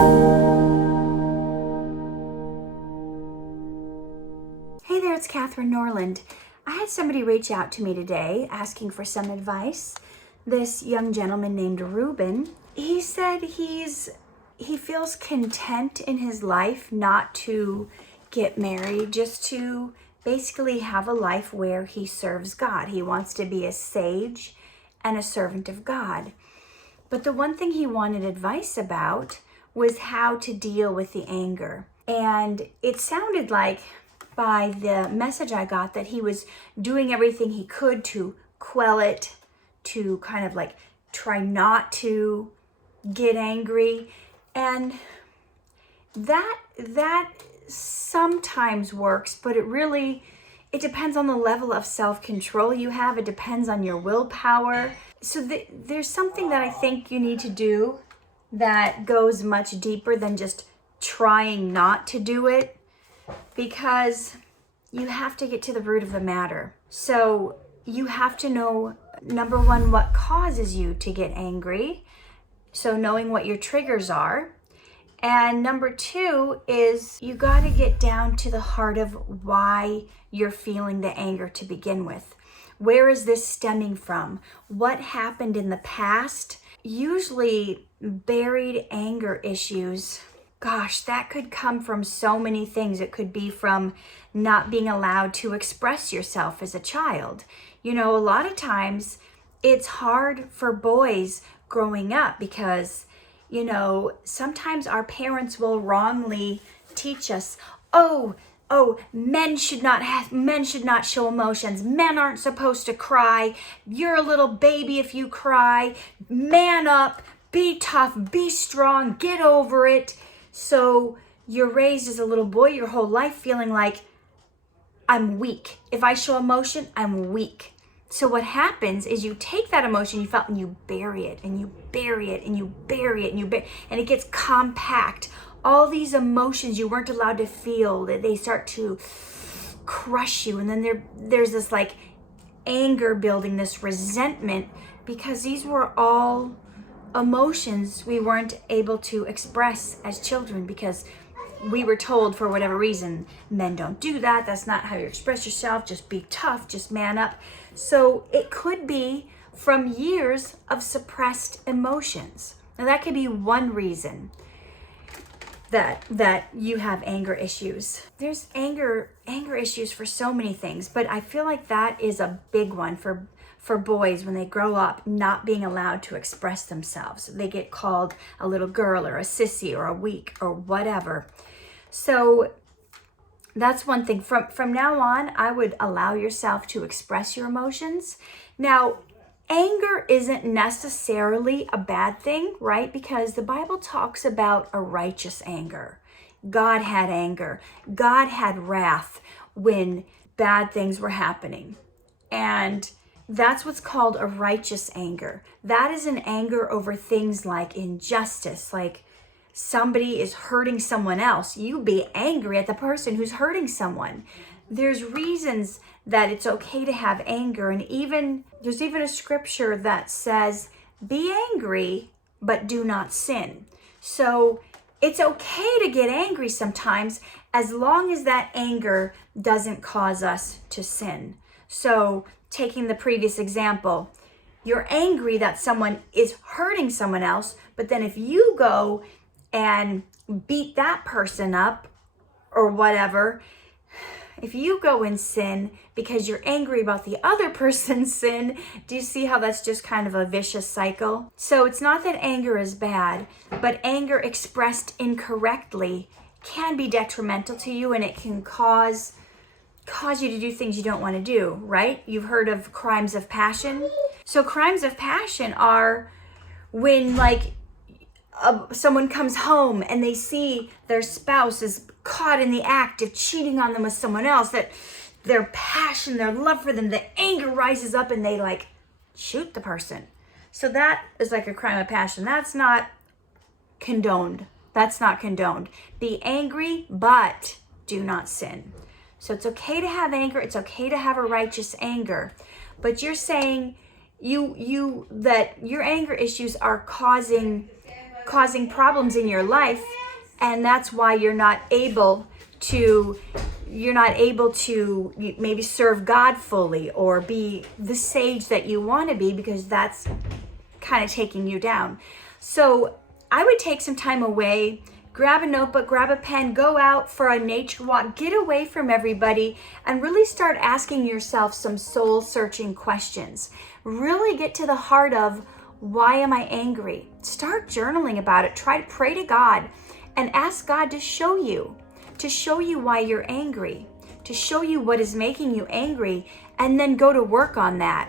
Hey there, it's Katherine Norland. I had somebody reach out to me today asking for some advice. This young gentleman named Ruben, he said he feels content in his life not to get married, just to basically have a life where he serves God. He wants to be a sage and a servant of God. But the one thing he wanted advice about was how to deal with the anger. And it sounded like by the message I got that he was doing everything he could to quell it, to kind of like try not to get angry. And that sometimes works, but it depends on the level of self-control you have. It depends on your willpower. So there's something that I think you need to do that goes much deeper than just trying not to do it, because you have to get to the root of the matter. So you have to know, number one, what causes you to get angry. So knowing what your triggers are. And number two is you got to get down to the heart of why you're feeling the anger to begin with. Where is this stemming from? What happened in the past? Usually buried anger issues, gosh, that could come from so many things. It could be from not being allowed to express yourself as a child. You know, a lot of times it's hard for boys growing up because, you know, sometimes our parents will wrongly teach us, oh, men should not show emotions. Men aren't supposed to cry. You're a little baby if you cry. Man up, be tough, be strong, get over it. So you're raised as a little boy your whole life feeling like, I'm weak. If I show emotion, I'm weak. So what happens is you take that emotion you felt and you bury it and you bury it and you bury it and it gets compact. All these emotions you weren't allowed to feel, they start to crush you. And then there's this like anger building, this resentment, because these were all emotions we weren't able to express as children because we were told for whatever reason, men don't do that. That's not how you express yourself. Just be tough, just man up. So it could be from years of suppressed emotions. Now that could be one reason that you have anger issues. There's anger issues for so many things, but I feel like that is a big one for boys when they grow up not being allowed to express themselves. They get called a little girl or a sissy or a weak or whatever. So that's one thing. From now on, I would allow yourself to express your emotions. Now, anger isn't necessarily a bad thing, right? Because the Bible talks about a righteous anger. God had anger. God had wrath when bad things were happening. And that's what's called a righteous anger. That is an anger over things like injustice, like somebody is hurting someone else. You be angry at the person who's hurting someone. There's reasons that it's okay to have anger. And there's even a scripture that says, be angry, but do not sin. So it's okay to get angry sometimes as long as that anger doesn't cause us to sin. So taking the previous example, you're angry that someone is hurting someone else, but then if you go and beat that person up or whatever, if you go and sin because you're angry about the other person's sin, do you see how that's just kind of a vicious cycle? So it's not that anger is bad, but anger expressed incorrectly can be detrimental to you, and it can cause you to do things you don't want to do, right? You've heard of crimes of passion. So crimes of passion are when someone comes home and they see their spouse is caught in the act of cheating on them with someone else, that their passion, their love for them, the anger rises up and they shoot the person. So that is like a crime of passion. That's not condoned. Be angry, but do not sin. So it's okay to have anger. It's okay to have a righteous anger. But you're saying that your anger issues are causing causing problems in your life, and that's why you're not able to maybe serve God fully or be the sage that you want to be, because that's kind of taking you down. So I would take some time away, grab a notebook, grab a pen, go out for a nature walk, get away from everybody, and really start asking yourself some soul-searching questions. Really get to the heart of, why am I angry? Start journaling about it. Try to pray to God and ask God to show you why you're angry, to show you what is making you angry, and then go to work on that.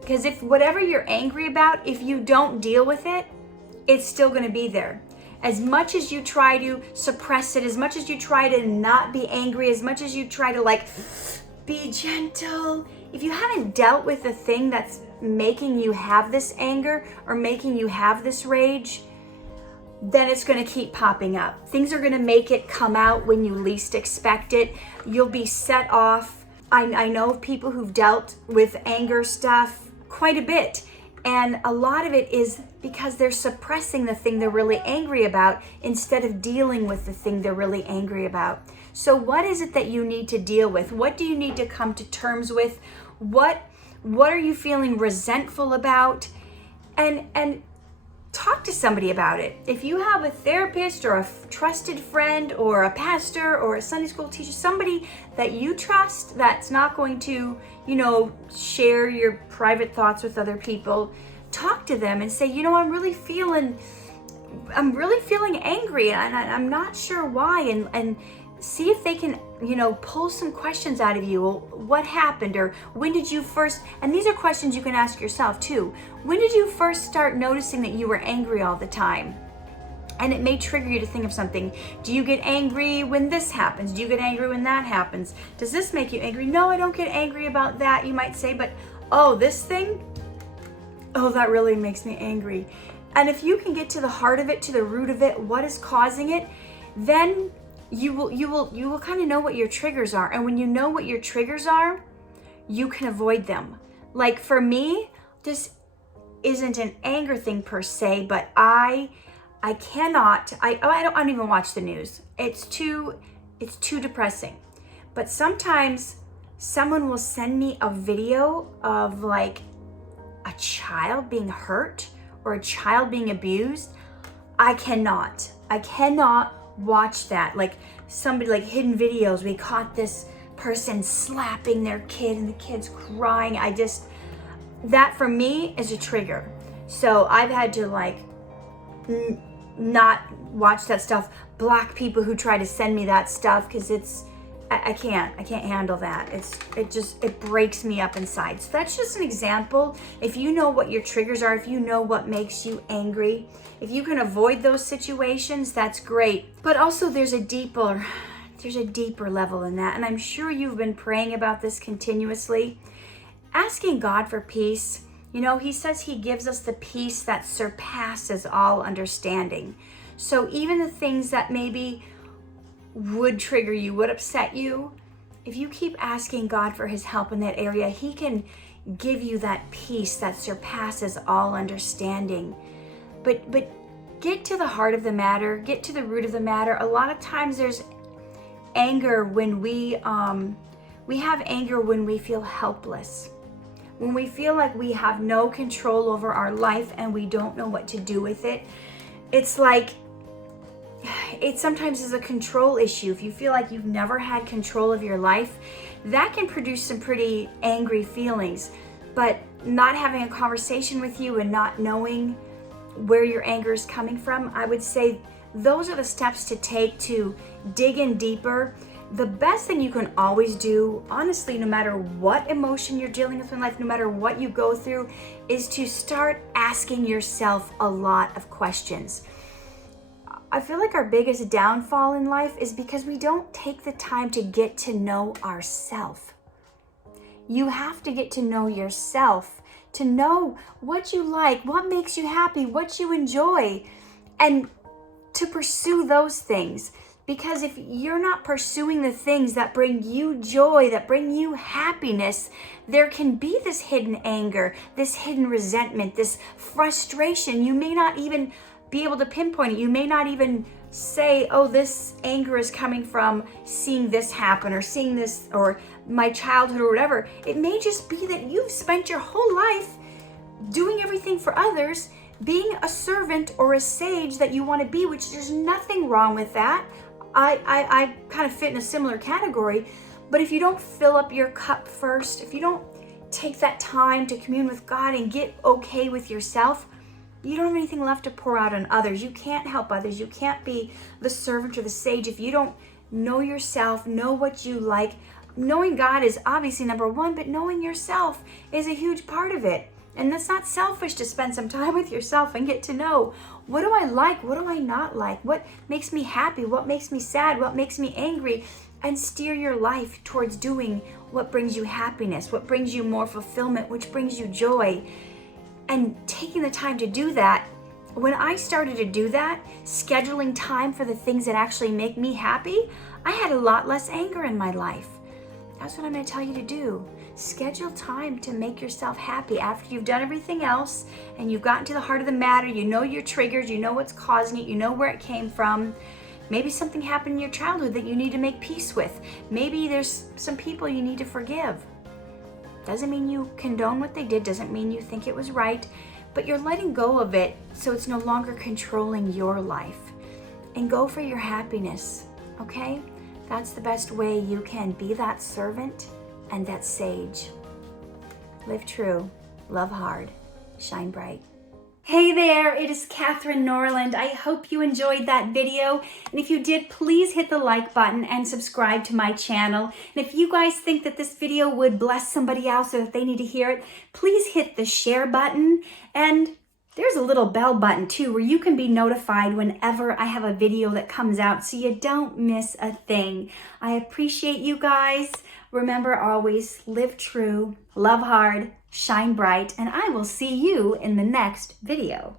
Because if whatever you're angry about, if you don't deal with it, it's still going to be there. As much as you try to suppress it, as much as you try to not be angry, as much as you try to be gentle, if you haven't dealt with the thing that's making you have this anger or making you have this rage, then it's going to keep popping up. Things are going to make it come out when you least expect it. You'll be set off. I know people who've dealt with anger stuff quite a bit, and a lot of it is because they're suppressing the thing they're really angry about instead of dealing with the thing they're really angry about. So what is it that you need to deal with? What do you need to come to terms with? What are you feeling resentful about? And talk to somebody about it. If you have a therapist or a trusted friend or a pastor or a Sunday school teacher, somebody that you trust that's not going to, share your private thoughts with other people, talk to them and say, I'm really feeling angry and I'm not sure why, and see if they can, pull some questions out of you. Well, what happened, or when did you first, and these are questions you can ask yourself too. When did you first start noticing that you were angry all the time? And it may trigger you to think of something. Do you get angry when this happens? Do you get angry when that happens? Does this make you angry? No, I don't get angry about that, you might say, but this thing, that really makes me angry. And if you can get to the heart of it, to the root of it, what is causing it, then you will kind of know what your triggers are. And when you know what your triggers are, you can avoid them. Like for me, this isn't an anger thing per se, but I don't even watch the news. It's too depressing. But sometimes someone will send me a video of a child being hurt or a child being abused. I cannot watch that. Somebody, hidden videos, we caught this person slapping their kid and the kid's crying. That for me is a trigger. So I've had to not watch that stuff, block people who try to send me that stuff, because I can't handle that. It breaks me up inside. So that's just an example. If you know what your triggers are, if you know what makes you angry, if you can avoid those situations, that's great. But also there's a deeper level in that. And I'm sure you've been praying about this continuously, asking God for peace. He says he gives us the peace that surpasses all understanding. So even the things that maybe would trigger you, would upset you, if you keep asking God for his help in that area, he can give you that peace that surpasses all understanding. But get to the heart of the matter, get to the root of the matter. A lot of times there's anger when we have anger when we feel helpless. When we feel like we have no control over our life and we don't know what to do with it. It sometimes is a control issue. If you feel like you've never had control of your life, that can produce some pretty angry feelings. But not having a conversation with you and not knowing where your anger is coming from, I would say those are the steps to take to dig in deeper. The best thing you can always do, honestly, no matter what emotion you're dealing with in life, no matter what you go through, is to start asking yourself a lot of questions. I feel like our biggest downfall in life is because we don't take the time to get to know ourselves. You have to get to know yourself, to know what you like, what makes you happy, what you enjoy, and to pursue those things. Because if you're not pursuing the things that bring you joy, that bring you happiness, there can be this hidden anger, this hidden resentment, this frustration. You may not even be able to pinpoint it. You may not even say, oh, this anger is coming from seeing this happen or seeing this or my childhood or whatever. It may just be that you've spent your whole life doing everything for others, being a servant or a sage that you want to be, which there's nothing wrong with that. I kind of fit in a similar category. But if you don't fill up your cup first, if you don't take that time to commune with God and get okay with yourself, you don't have anything left to pour out on others. You can't help others. You can't be the servant or the sage if you don't know yourself, know what you like. Knowing God is obviously number one, but knowing yourself is a huge part of it. And that's not selfish to spend some time with yourself and get to know, what do I like? What do I not like? What makes me happy? What makes me sad? What makes me angry? And steer your life towards doing what brings you happiness, what brings you more fulfillment, which brings you joy. And taking the time to do that, when I started to do that, scheduling time for the things that actually make me happy, I had a lot less anger in my life. That's what I'm going to tell you to do. Schedule time to make yourself happy after you've done everything else and you've gotten to the heart of the matter. You know your triggers, you know what's causing it, you know where it came from. Maybe something happened in your childhood that you need to make peace with. Maybe there's some people you need to forgive. Doesn't mean you condone what they did, doesn't mean you think it was right, but you're letting go of it so it's no longer controlling your life. And go for your happiness, okay? That's the best way you can be that servant and that sage. Live true, love hard, shine bright. Hey there, it is Katherine Norland. I hope you enjoyed that video. And if you did, please hit the like button and subscribe to my channel. And if you guys think that this video would bless somebody else or that they need to hear it, please hit the share button. And there's a little bell button too where you can be notified whenever I have a video that comes out so you don't miss a thing. I appreciate you guys. Remember always, live true, love hard, shine bright, and I will see you in the next video.